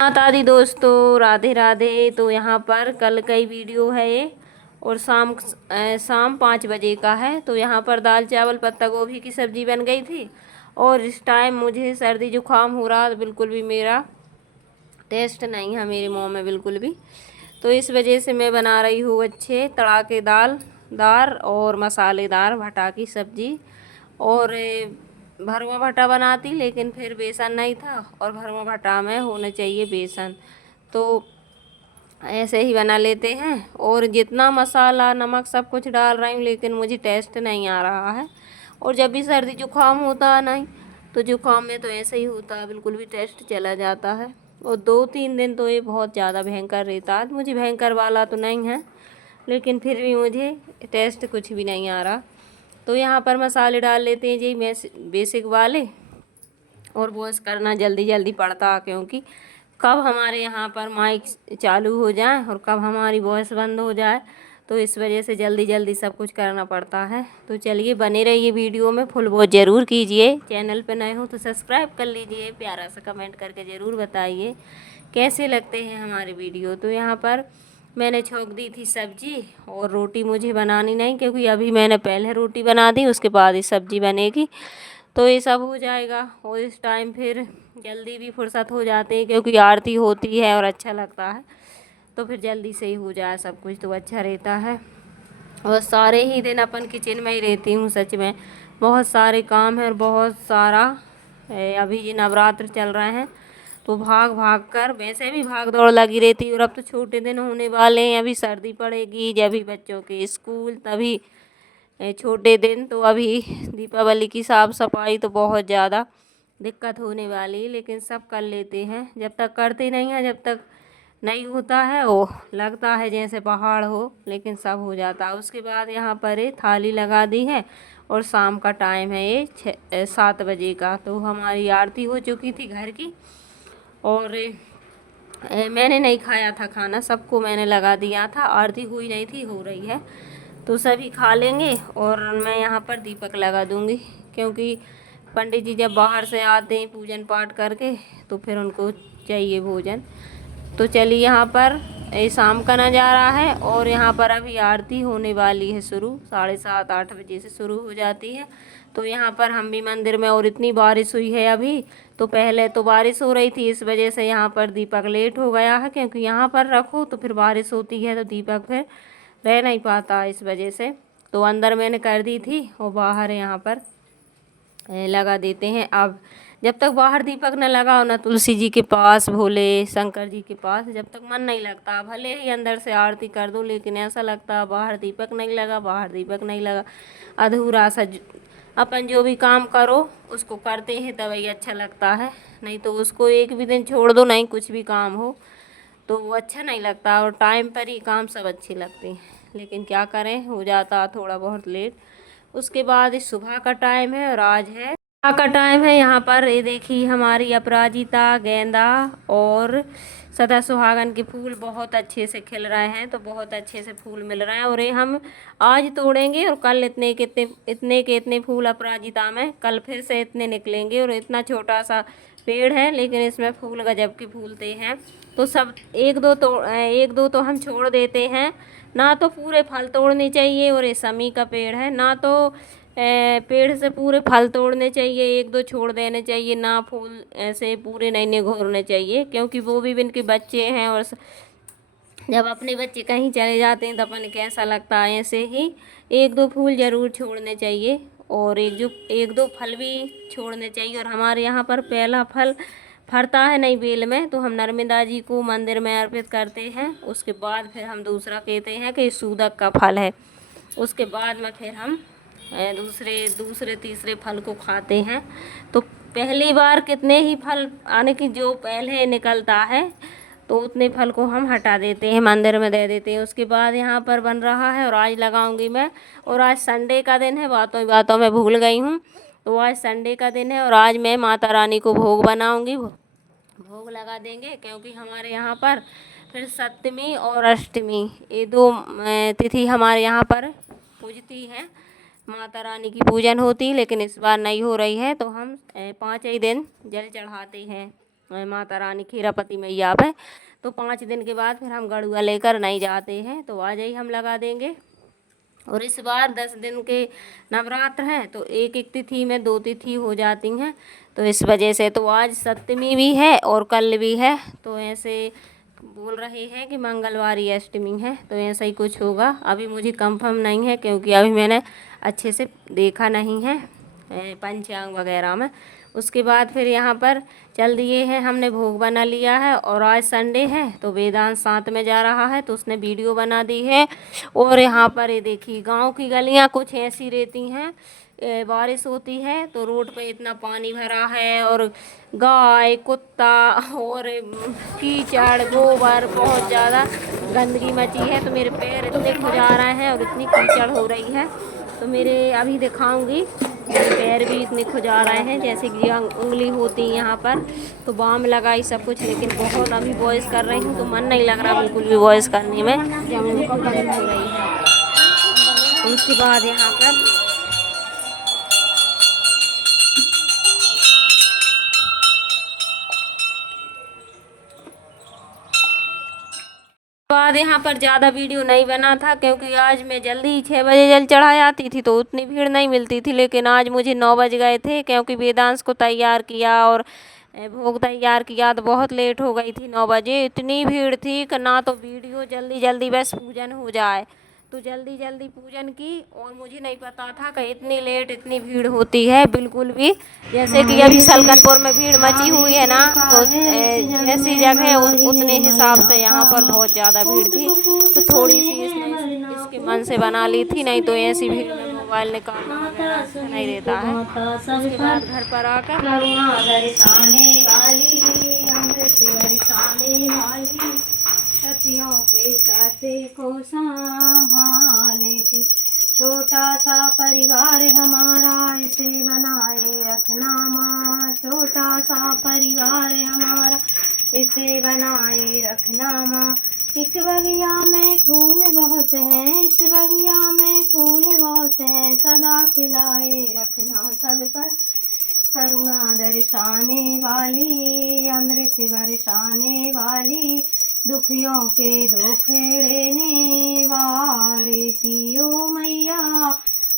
माता दी दोस्तों, राधे राधे। तो यहाँ पर कल का ही वीडियो है ये, और शाम 5 बजे का है। तो यहाँ पर दाल चावल पत्ता गोभी की सब्ज़ी बन गई थी। और इस टाइम मुझे सर्दी जुकाम हो रहा, बिल्कुल भी मेरा टेस्ट नहीं है मेरे मुँह में बिल्कुल भी। तो इस वजह से मैं बना रही हूँ अच्छे तड़ाकेदार और मसालेदार भटा की सब्ज़ी। और भरवा भटा बनाती, लेकिन फिर बेसन नहीं था, और भरवा भटा में होना चाहिए बेसन। तो ऐसे ही बना लेते हैं। और जितना मसाला नमक सब कुछ डाल रही हूँ, लेकिन मुझे टेस्ट नहीं आ रहा है। और जब भी सर्दी जुकाम होता है नहीं, तो जुकाम में तो ऐसे ही होता है, बिल्कुल भी टेस्ट चला जाता है। और 2-3 दिन तो ये बहुत ज़्यादा भयंकर रहता है। मुझे भयंकर वाला तो नहीं है, लेकिन फिर भी मुझे टेस्ट कुछ भी नहीं आ रहा। तो यहाँ पर मसाले डाल लेते हैं जी बेसिक वाले। और वॉश करना जल्दी जल्दी पड़ता, क्योंकि कब हमारे यहाँ पर माइक चालू हो जाए और कब हमारी वॉइस बंद हो जाए, तो इस वजह से जल्दी जल्दी सब कुछ करना पड़ता है। तो चलिए बने रहिए वीडियो में, फुल वॉच ज़रूर कीजिए। चैनल पे नए हो तो सब्सक्राइब कर लीजिए, प्यारा सा कमेंट करके ज़रूर बताइए कैसे लगते हैं हमारे वीडियो। तो यहाँ पर मैंने छोंक दी थी सब्जी, और रोटी मुझे बनानी नहीं, क्योंकि अभी मैंने पहले रोटी बना दी, उसके बाद ही सब्जी बनेगी। तो ये सब हो जाएगा, और इस टाइम फिर जल्दी भी फुर्सत हो जाते हैं, क्योंकि आरती होती है और अच्छा लगता है। तो फिर जल्दी से ही हो जाए सब कुछ तो अच्छा रहता है। और सारे ही दिन अपन किचन में ही रहती हूँ, सच में बहुत सारे काम हैं और बहुत सारा अभी ये नवरात्र चल रहे हैं, तो भाग भाग कर वैसे भी भाग दौड़ लगी रहती है। और अब तो छोटे दिन होने वाले हैं, अभी सर्दी पड़ेगी, जब भी बच्चों के स्कूल, तभी छोटे दिन। तो अभी दीपावली की साफ़ सफाई तो बहुत ज़्यादा दिक्कत होने वाली है, लेकिन सब कर लेते हैं। जब तक करते नहीं हैं, जब तक नहीं होता है, वो लगता है जैसे पहाड़ हो, लेकिन सब हो जाता है। उसके बाद यहाँ पर ये थाली लगा दी है, और शाम का टाइम है ये 7 बजे का। तो हमारी आरती हो चुकी थी घर की, और मैंने नहीं खाया था खाना, सबको मैंने लगा दिया था। आरती हुई नहीं थी, हो रही है, तो सभी खा लेंगे। और मैं यहाँ पर दीपक लगा दूँगी, क्योंकि पंडित जी जब बाहर से आते हैं पूजन पाठ करके, तो फिर उनको चाहिए भोजन। तो चलिए यहाँ पर शाम का नज़ारा है, और यहाँ पर अभी आरती होने वाली है शुरू, 7:30-8 बजे से शुरू हो जाती है। तो यहाँ पर हम भी मंदिर में, और इतनी बारिश हुई है अभी। तो पहले तो बारिश हो रही थी, इस वजह से यहाँ पर दीपक लेट हो गया है, क्योंकि यहाँ पर रखो तो फिर बारिश होती है, तो दीपक फिर रह नहीं पाता इस वजह से। तो अंदर मैंने कर दी थी, और बाहर यहाँ पर लगा देते हैं। अब जब तक बाहर दीपक न लगाओ ना, तुलसी जी के पास, भोले शंकर जी के पास, जब तक मन नहीं लगता। भले ही अंदर से आरती कर दो, लेकिन ऐसा लगता बाहर दीपक नहीं लगा, बाहर दीपक नहीं लगा, अधूरा सा। अपन जो भी काम करो उसको करते हैं तभी अच्छा लगता है, नहीं तो उसको एक भी दिन छोड़ दो, नहीं कुछ भी काम हो तो वो अच्छा नहीं लगता। और टाइम पर ही काम सब अच्छे लगते हैं, लेकिन क्या करें, हो जाता थोड़ा बहुत लेट। उसके बाद इस सुबह का टाइम है, और आज है सुबह का टाइम है। यहाँ पर ये देखिए हमारी अपराजिता, गेंदा और सदा सुहागन के फूल बहुत अच्छे से खिल रहे हैं, तो बहुत अच्छे से फूल मिल रहे हैं। और ये हम आज तोड़ेंगे, और कल इतने के इतने फूल अपराजिता में कल फिर से इतने निकलेंगे। और इतना छोटा सा पेड़ है, लेकिन इसमें फूल गजब के फूलते हैं। तो सब एक दो तो हम छोड़ देते हैं, ना तो पूरे फल तोड़ने चाहिए। और ये समी का पेड़ है, ना तो पेड़ से पूरे फल तोड़ने चाहिए, एक दो छोड़ देने चाहिए, ना फूल ऐसे पूरे नहीं निगोरने चाहिए, क्योंकि वो भी इनके बच्चे हैं। और जब अपने बच्चे कहीं चले जाते हैं तो अपन कैसा लगता है, ऐसे ही एक दो फूल ज़रूर छोड़ने चाहिए, और एक दो फल भी छोड़ने चाहिए। और हमारे यहाँ पर पहला फल फरता है नई बेल में, तो हम नर्मदा जी को मंदिर में अर्पित करते हैं। उसके बाद फिर हम दूसरा कहते हैं कि सूदक का फल है। उसके बाद में फिर हम दूसरे तीसरे फल को खाते हैं। तो पहली बार कितने ही फल आने की जो पहले निकलता है, तो उतने फल को हम हटा देते हैं, मंदिर में दे देते हैं। उसके बाद यहाँ पर बन रहा है, और आज लगाऊंगी मैं। और आज संडे का दिन है, बातों में भूल गई हूँ। तो आज संडे का दिन है, और आज मैं माता रानी को भोग बनाऊंगी, भोग लगा देंगे। क्योंकि हमारे यहाँ पर फिर सप्तमी और अष्टमी, ये दो तिथि हमारे यहाँ पर पूजती है, माता रानी की पूजन होती, लेकिन इस बार नहीं हो रही है। तो हम 5 ही दिन जल चढ़ाते हैं। माता रानी खीरापति मैया पे। तो 5 दिन के बाद फिर हम गड़ुआ लेकर नहीं जाते हैं, तो आज ही हम लगा देंगे। और इस बार 10 दिन के नवरात्र हैं, तो एक एक तिथि में 2 तिथि हो जाती हैं, तो इस वजह से तो आज सप्तमी भी है और कल भी है, तो ऐसे बोल रहे हैं कि मंगलवार ही अष्टमी है, तो ऐसा ही कुछ होगा। अभी मुझे कंफर्म नहीं है क्योंकि अभी मैंने अच्छे से देखा नहीं है पंचांग वगैरह में। उसके बाद फिर यहाँ पर चल दिए हैं, हमने भोग बना लिया है और आज संडे है, तो वेदांत साथ में जा रहा है, तो उसने वीडियो बना दी है। और यहाँ पर ये देखिए गांव की गलियाँ कुछ ऐसी रहती हैं, बारिश होती है तो रोड पे इतना पानी भरा है और गाय कुत्ता और कीचड़ गोबर बहुत ज़्यादा गंदगी मची है, तो मेरे पैर इतने खुजा रहे हैं और इतनी कीचड़ हो रही है, तो मेरे अभी दिखाऊंगी, मेरे पैर भी इतने खुजा रहे हैं जैसे कि उंगली होती है यहाँ पर, तो बाम लगाई सब कुछ, लेकिन बहुत अभी वॉइस कर रही हूँ तो मन नहीं लग रहा बिल्कुल भी वॉइस करने में, जब मुझे कम हो रही है। तो उसके बाद यहाँ पर यहाँ पर ज़्यादा वीडियो नहीं बना था क्योंकि आज मैं जल्दी 6 बजे जल चढ़ा जाती थी, तो उतनी भीड़ नहीं मिलती थी, लेकिन आज मुझे 9 बज गए थे क्योंकि वेदांश को तैयार किया और भोग तैयार किया, तो बहुत लेट हो गई थी। 9 बजे इतनी भीड़ थी कि ना तो वीडियो जल्दी जल्दी बस पूजन हो जाए, तो जल्दी जल्दी पूजन की, और मुझे नहीं पता था कि इतनी लेट इतनी भीड़ होती है बिल्कुल भी। जैसे कि अभी सलकनपुर में भीड़ मची हुई है ना, तो ऐसी जगह उतने हिसाब से यहाँ पर बहुत ज़्यादा भीड़ थी, तो थोड़ी सी इसके मन से बना ली थी, नहीं तो ऐसी भीड़ में मोबाइल निकालना वगैरह अच्छा नहीं रहता है। उसके बाद घर पर आकर सतियों के साथे को संभाले थी, छोटा सा परिवार हमारा इसे बनाए रखना माँ, छोटा सा परिवार हमारा इसे बनाए रखना माँ। इस बगिया में फूल बहुत हैं, इस बगिया में फूल बहुत हैं, सदा खिलाए रखना सब पर करुणा दर्शाने वाली, अमृत बरसाने वाली, दुखियों के दुख देने वाली पियो मैया,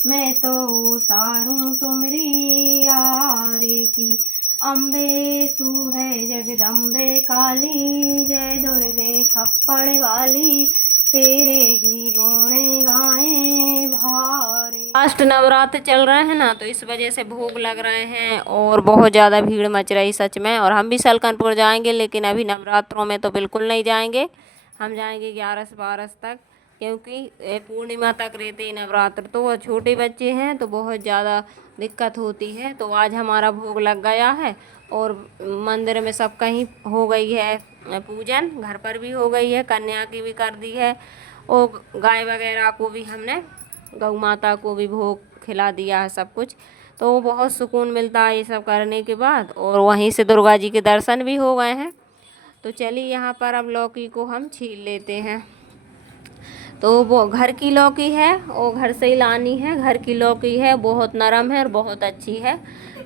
मैं तो उतारूं तुमरी आरती। अम्बे तू है जगदम्बे काली, जय दुर्गे खप्पड़ वाली, तेरे ही गुण गाए भारे। लास्ट नवरात्र चल रहे हैं ना, तो इस वजह से भोग लग रहे हैं और बहुत ज़्यादा भीड़ मच रही सच में। और हम भी सलकनपुर जाएंगे, लेकिन अभी नवरात्रों में तो बिल्कुल नहीं जाएंगे, हम जाएंगे 11-12 तक, क्योंकि पूर्णिमा तक रहते हैं नवरात्र, तो छोटे बच्चे हैं तो बहुत ज़्यादा दिक्कत होती है। तो आज हमारा भोग लग गया है और मंदिर में सब कहीं हो गई है पूजन, घर पर भी हो गई है, कन्या की भी कर दी है, और गाय वगैरह को भी हमने, गौ माता को भी भोग खिला दिया है सब कुछ, तो बहुत सुकून मिलता है ये सब करने के बाद। और वहीं से दुर्गा जी के दर्शन भी हो गए हैं। तो चलिए यहाँ पर अब लौकी को हम छील लेते हैं। तो वो घर की लौकी है और घर से ही लानी है, घर की लौकी है, बहुत नरम है और बहुत अच्छी है,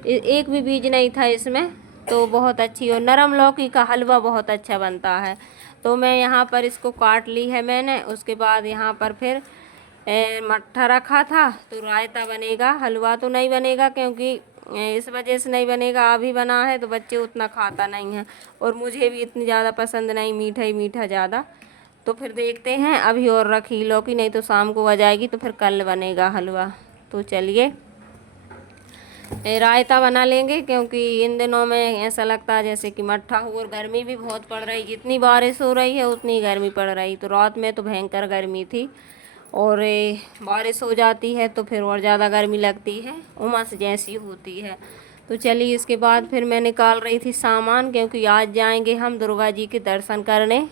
एक भी बीज नहीं था इसमें, तो बहुत अच्छी और नरम लौकी का हलवा बहुत अच्छा बनता है। तो मैं यहाँ पर इसको काट ली है मैंने, उसके बाद यहाँ पर फिर मट्ठा रखा था, तो रायता बनेगा, हलवा तो नहीं बनेगा क्योंकि इस वजह से नहीं बनेगा, अभी बना है तो बच्चे उतना खाता नहीं है और मुझे भी इतनी ज़्यादा पसंद नहीं, मीठा ही मीठा ज़्यादा। तो फिर देखते हैं, अभी और रखी लौकी, नहीं तो शाम को आ जाएगी, तो फिर कल बनेगा हलवा। तो चलिए रायता बना लेंगे, क्योंकि इन दिनों में ऐसा लगता है जैसे कि मट्ठा हो, और गर्मी भी बहुत पड़ रही, जितनी बारिश हो रही है उतनी गर्मी पड़ रही। तो रात में तो भयंकर गर्मी थी, और बारिश हो जाती है तो फिर और ज़्यादा गर्मी लगती है, उमस जैसी होती है। तो चलिए इसके बाद फिर मैं निकाल रही थी सामान, क्योंकि आज जाएंगे हम दुर्गा जी के दर्शन करने,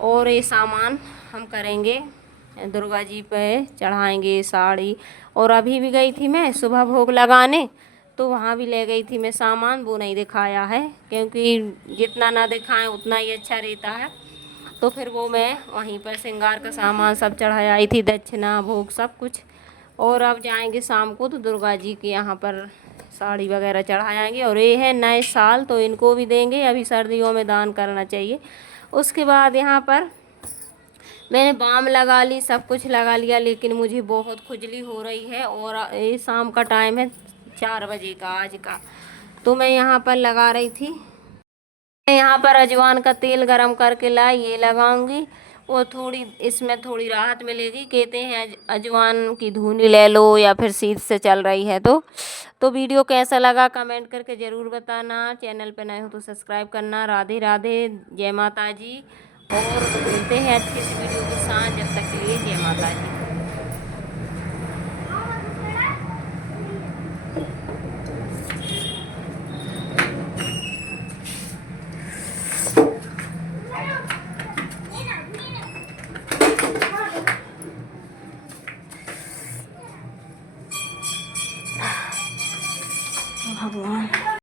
और ये सामान हम करेंगे, दुर्गा जी पे चढ़ाएंगे साड़ी। और अभी भी गई थी मैं सुबह भोग लगाने, तो वहाँ भी ले गई थी मैं सामान, वो नहीं दिखाया है क्योंकि जितना ना दिखाएं उतना ही अच्छा रहता है। तो फिर वो मैं वहीं पर श्रृंगार का सामान सब चढ़ाया आई थी, दक्षिणा भोग सब कुछ। और अब जाएंगे शाम को तो दुर्गा जी के यहाँ पर साड़ी वगैरह चढ़ाएंगे। और ये है नए साल, तो इनको भी देंगे, अभी सर्दियों में दान करना चाहिए। उसके बाद यहाँ पर मैंने बाम लगा ली, सब कुछ लगा लिया, लेकिन मुझे बहुत खुजली हो रही है। और ये शाम का टाइम है 4 बजे का आज का। तो मैं यहाँ पर लगा रही थी, मैं यहाँ पर अजवाइन का तेल गरम करके लाई, ये लगाऊंगी और थोड़ी इसमें थोड़ी राहत मिलेगी। कहते हैं अजवाइन की धुनी ले लो या फिर शीत से चल रही है तो वीडियो कैसा लगा कमेंट करके ज़रूर बताना। चैनल पे नए हो तो सब्सक्राइब करना। राधे राधे, जय माता जी। और मिलते हैं अच्छी सी वीडियो के साथ, जब तक के लिए जय माता जी। भगवान।